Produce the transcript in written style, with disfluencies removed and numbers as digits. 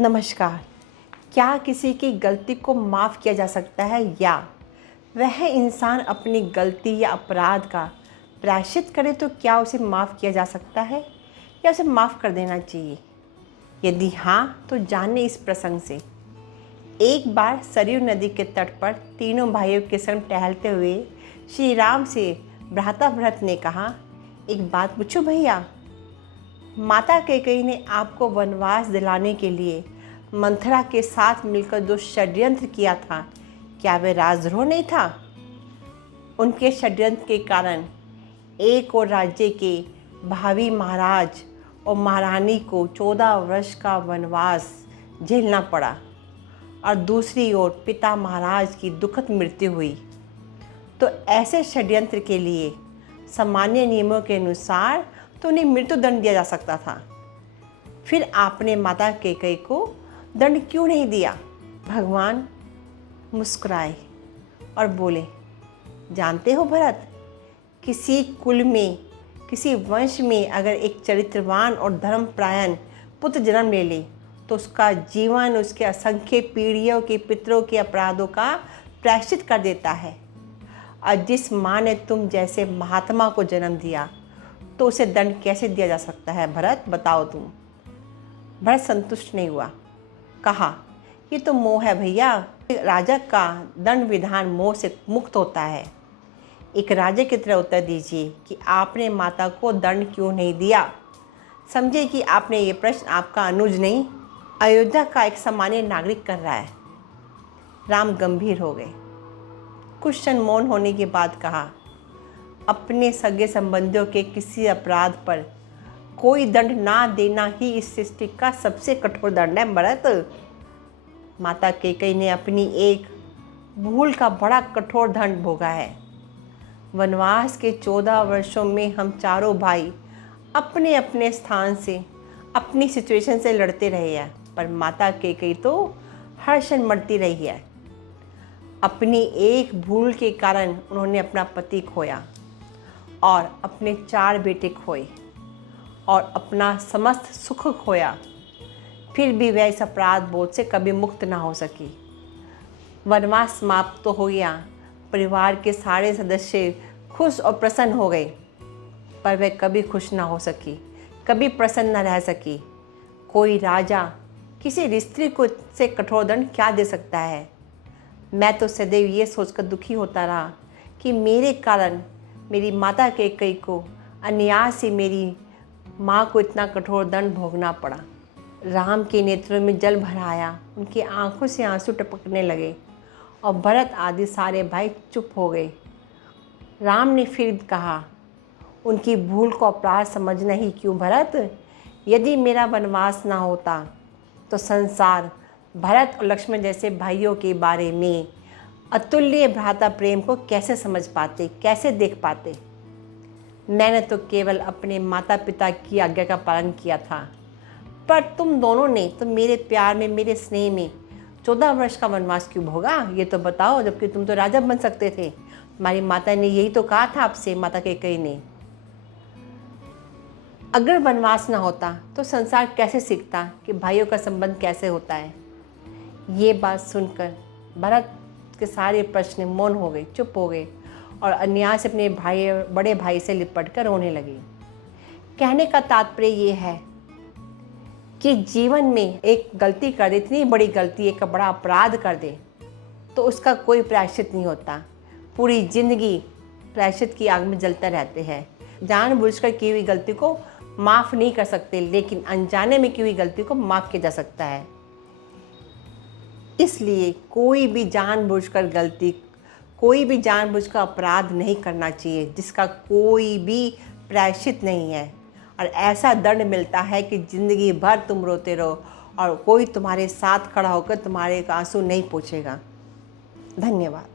नमस्कार। क्या किसी की गलती को माफ़ किया जा सकता है या वह इंसान अपनी गलती या अपराध का प्रायश्चित करे तो क्या उसे माफ़ किया जा सकता है या उसे माफ़ कर देना चाहिए? यदि हाँ, तो जाने इस प्रसंग से। एक बार सरयू नदी के तट पर तीनों भाइयों के संग टहलते हुए श्री राम से भ्राता भरत ने कहा, एक बात पूछूं भैया। माता कैकेयी ने आपको वनवास दिलाने के लिए मंथरा के साथ मिलकर जो षड्यंत्र किया था, क्या वह राजद्रोह नहीं था? उनके षड्यंत्र के कारण एक और राज्य के भावी महाराज और महारानी को 14 वर्ष का वनवास झेलना पड़ा और दूसरी ओर पिता महाराज की दुखद मृत्यु हुई। तो ऐसे षड्यंत्र के लिए सामान्य नियमों के अनुसार तो उन्हें मृत्यु दंड दिया जा सकता था। फिर आपने माता कैकेयी को दंड क्यों नहीं दिया? भगवान मुस्कुराए और बोले, जानते हो भरत, किसी कुल में, किसी वंश में अगर एक चरित्रवान और धर्मपरायण पुत्र जन्म ले ले तो उसका जीवन उसके असंख्य पीढ़ियों के पितरों के अपराधों का प्रायश्चित कर देता है। और जिस माँ ने तुम जैसे महात्मा को जन्म दिया तो उसे दंड कैसे दिया जा सकता है भरत, बताओ तुम। भरत संतुष्ट नहीं हुआ, कहा, ये तो मोह है भैया। राजा का दंड विधान मोह से मुक्त होता है। एक राजा की तरह उत्तर दीजिए कि आपने माता को दंड क्यों नहीं दिया। समझे कि आपने ये प्रश्न आपका अनुज नहीं, अयोध्या का एक सामान्य नागरिक कर रहा है। राम गंभीर हो गए। कुछ क्षण मौन होने के बाद कहा, अपने सगे संबंधियों के किसी अपराध पर कोई दंड ना देना ही इस सृष्टि का सबसे कठोर दंड है भरत। माता कैकेयी ने अपनी एक भूल का बड़ा कठोर दंड भोगा है। वनवास के 14 वर्षों में हम चारों भाई अपने अपने स्थान से, अपनी सिचुएशन से लड़ते रहे हैं, पर माता कैकेयी तो हर क्षण मरती रही है। अपनी एक भूल के कारण उन्होंने अपना पति खोया और अपने 4 बेटे खोए और अपना समस्त सुख खोया। फिर भी वह इस अपराध बोझ से कभी मुक्त ना हो सकी। वनवास समाप्त तो हो गया, परिवार के सारे सदस्य खुश और प्रसन्न हो गए, पर वह कभी खुश ना हो सकी, कभी प्रसन्न न रह सकी। कोई राजा किसी स्त्री को से कठोर दंड क्या दे सकता है? मैं तो सदैव ये सोचकर दुखी होता रहा कि मेरे कारण मेरी माता कैकेयी को अन्याय से मेरी माँ को इतना कठोर दंड भोगना पड़ा। राम के नेत्रों में जल भर आया, उनकी आंखों से आंसू टपकने लगे और भरत आदि सारे भाई चुप हो गए। राम ने फिर कहा, उनकी भूल को अपराध समझना ही क्यों भरत? यदि मेरा वनवास ना होता तो संसार भरत और लक्ष्मण जैसे भाइयों के बारे में अतुल्य भ्राता प्रेम को कैसे समझ पाते, कैसे देख पाते? मैंने तो केवल अपने माता पिता की आज्ञा का पालन किया था, पर तुम दोनों ने तो मेरे प्यार में, मेरे स्नेह में 14 वर्ष का वनवास क्यों भोगा, ये तो बताओ। जबकि तुम तो राजा बन सकते थे। तुम्हारी माता ने यही तो कहा था आपसे, माता कैकेयी ने। अगर वनवास ना होता तो संसार कैसे सीखता कि भाइयों का संबंध कैसे होता है? ये बात सुनकर भरत के सारे प्रश्न मौन हो गए, चुप हो गए और अन्याय से अपने बड़े भाई से लिपट कर रोने लगे। कहने का तात्पर्य ये है कि जीवन में एक गलती कर दे, इतनी बड़ी गलती, एक बड़ा अपराध कर दे, तो उसका कोई प्रायश्चित नहीं होता। पूरी जिंदगी प्रायश्चित की आग में जलते रहते हैं। जानबूझकर की हुई गलती को माफ़ नहीं कर सकते, लेकिन अनजाने में की हुई गलती को माफ़ किया जा सकता है। इसलिए कोई भी जानबूझकर अपराध नहीं करना चाहिए जिसका कोई भी प्रायश्चित नहीं है, और ऐसा दंड मिलता है कि ज़िंदगी भर तुम रोते रहो और कोई तुम्हारे साथ खड़ा होकर तुम्हारे आंसू नहीं पोंछेगा। धन्यवाद।